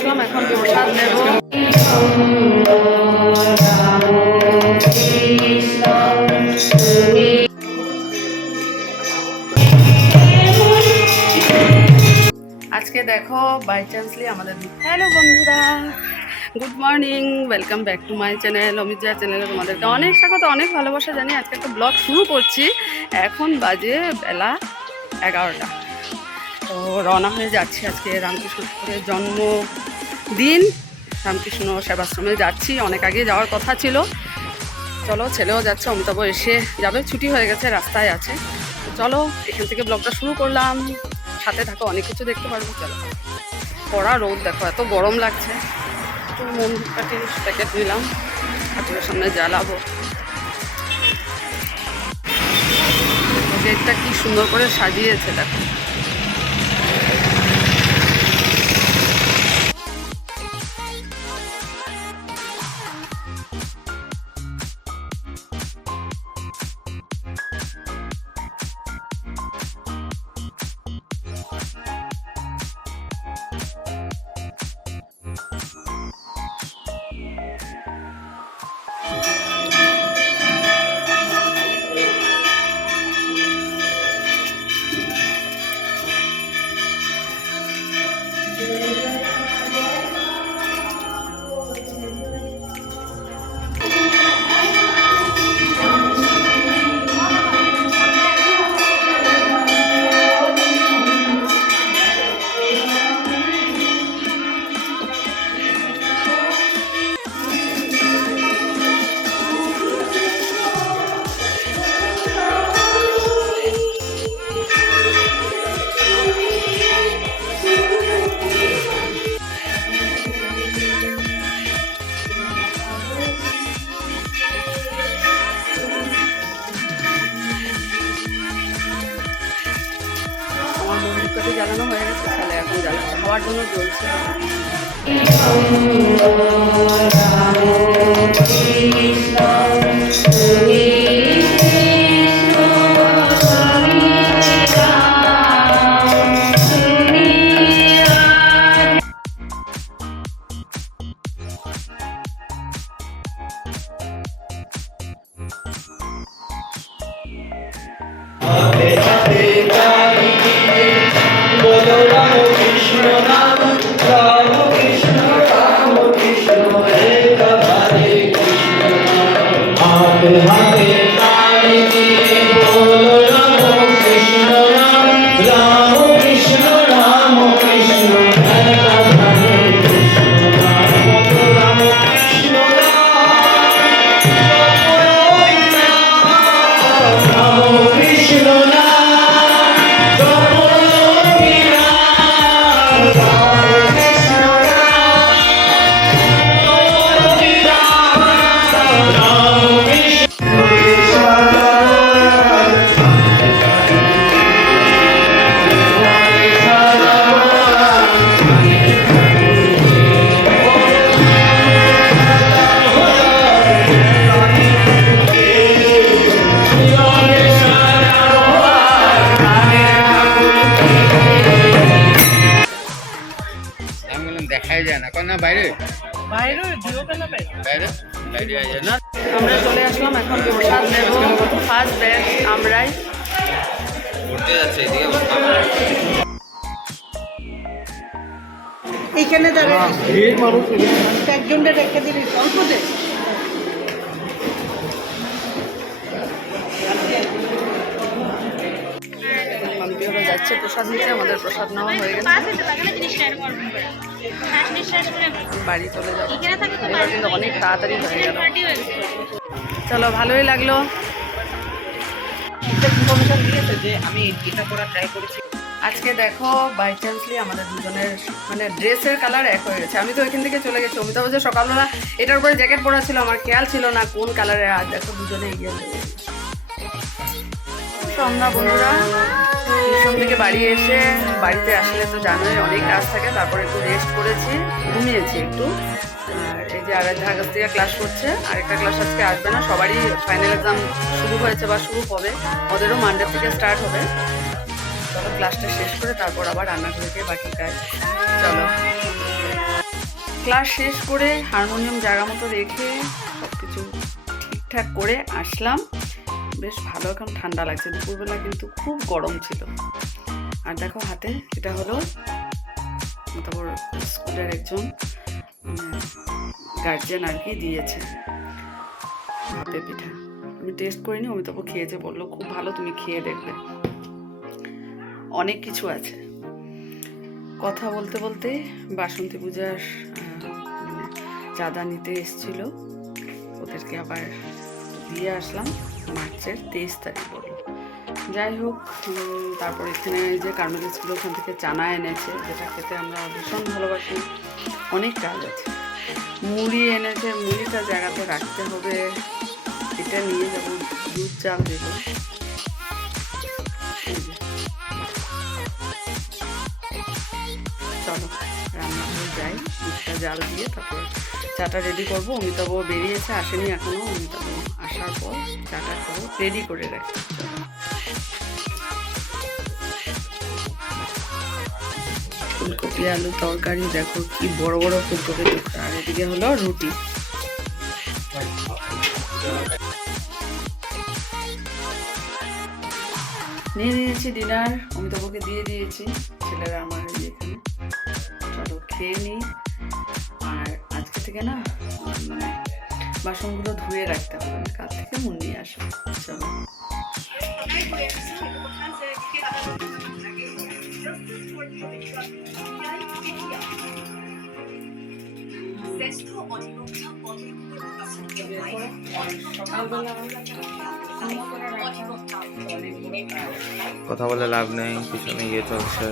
আসলাম, এখন প্রসাদ নেব। আজকে দেখো বাই চান্সলি আমাদের হ্যালো বন্ধুরা, good morning, welcome back to my channel Amit Jaya চ্যানেলে তোমাদেরকে অনেক স্বাগত, অনেক ভালোবাসা জানি। আজকে একটা ব্লগ শুরু করছি। এখন বাজে বেলা 11টা। তো রওনা হয়ে যাচ্ছি, আজকে রামকৃষ্ণের জন্মদিন, রামকৃষ্ণ সেবাশ্রমে যাচ্ছি। অনেক আগে যাওয়ার কথা ছিল, চলো ছেলেও যাচ্ছে, অমিতাভও এসে যাবে, ছুটি হয়ে গেছে, রাস্তায় আছে। তো চলো এখান থেকে ব্লগটা শুরু করলাম, সাথে থাকো, অনেক কিছু দেখতে পারবো। চলো, কড়া রোদ, দেখো এত গরম লাগছে। একটু মোমবাতির প্যাকেট নিলাম, ঠাকুরের সামনে জ্বালাবো। গেটটা কি সুন্দর করে সাজিয়েছে দেখো। মোমবাতি জ্বালানো হয়ে গেছে, তাহলে এখন জ্বালানো খাওয়ার জন্য জ্বলছে। দেখাই যায় না, কারণ না বাইরে বাইরে বাইরে বাইরে যায় না। আমরা চলে আসলাম, এখন প্রসাদ নেব। ফার্স্ট ব্যাচ আমরাই ঘুরতে যাচ্ছে এদিকে। এইখানে দাঁড়িয়ে একজনটা রেখে দিলি অল্প দে। মাম্পিওরা যাচ্ছে প্রসাদ নিতে, আমাদের প্রসাদ নেওয়া হয়ে গেছে, বাড়ি চলে যাবো। এবার কিন্তু অনেক তাড়াতাড়ি হয়ে গেল। চলো, ভালোই লাগলো। ইনফরমেশন দিয়েছে যে আমি এটা করা ট্রাই করেছি। আজকে দেখো বাই চান্সলি আমাদের দুজনের মানে ড্রেসের কালার এক হয়ে গেছে। আমি তো ওইখান থেকে চলে গেছি, অমিতাভ যে সকালবেলা এটার উপরে জ্যাকেট পরা ছিল, আমার খেয়াল ছিল না কোন কালারে। আর দেখো দুজনে এগিয়ে আমরা বন্ধুরা টিউশন থেকে বাড়ি এসে, বাড়িতে আসলে তো জানোই অনেক কাজ থাকে, তারপরে একটু রেস্ট করেছি, ঘুমিয়েছি একটু। আর এই যে আরাধ্যা আগস্ট থেকে ক্লাস করছে, আরেকটা ক্লাস আজকে আসবে না, সবারই ফাইনাল এক্সাম শুরু হয়েছে বা শুরু হবে, ওদেরও মানডে থেকে স্টার্ট হবে। চলো ক্লাসটা শেষ করে তারপর আবার রান্নাঘরে গিয়ে বাকি কাজ। চলো। ক্লাস শেষ করে হারমোনিয়াম জায়গা মতো রেখে সব কিছু ঠিকঠাক করে আসলাম। বেশ ভালো, এখন ঠান্ডা লাগছে। দুপুরবেলা কিন্তু খুব গরম ছিল। আর দেখো হাতে এটা হলো তারপর স্কুলের একজন গার্জিয়ান আর কি দিয়েছে ভাপে পিঠা। আমি টেস্ট করিনি, অমিতাভ খেয়েছে, বললো খুব ভালো, তুমি খেয়ে দেখবে। অনেক কিছু আছে। কথা বলতে বলতে বাসন্তী পূজার মানে চাঁদা নিতে এসেছিল, ওদেরকে আবার দিয়ে আসলাম। মার্চের 23 তারিখ বলল। যাই হোক, তারপর এখানে যে কার্মেল স্কুল, ওখান থেকে চানা এনেছে, যেটা খেতে আমরা ভীষণ ভালোবাসি। অনেক কাজ আছে। মুড়ি এনেছে, মুড়িটা জায়গাতে রাখতে হবে, এটা নিয়ে যাবো। দুধ চাল দেব। চলো রান্নাঘরে যাই, দুধটা জাল দিয়ে তারপর চাটা রেডি করবো। অমিতাভ বেরিয়েছে, আসেনি এখনো। অমিতাভ আসার পর চাটা সব রেডি করে রাখি। ফুলকপি আলু তরকারি, দেখো কি বড় বড় ফুলকপি টুকরা। আর এদিকে হলো রুটি। নিয়ে নিয়েছি ডিনার, অমিতাভকে দিয়ে দিয়েছি, ছেলেরা আমার এখানে। চলো খেয়ে নিই। আর আজকে থেকে না মানে বাসনগুলো ধুয়ে রাখতে হবে, কাল থেকে মন নিয়ে আসবে। চলো কথা বলে লাভ নেই, পিছনে গিয়ে চলছে।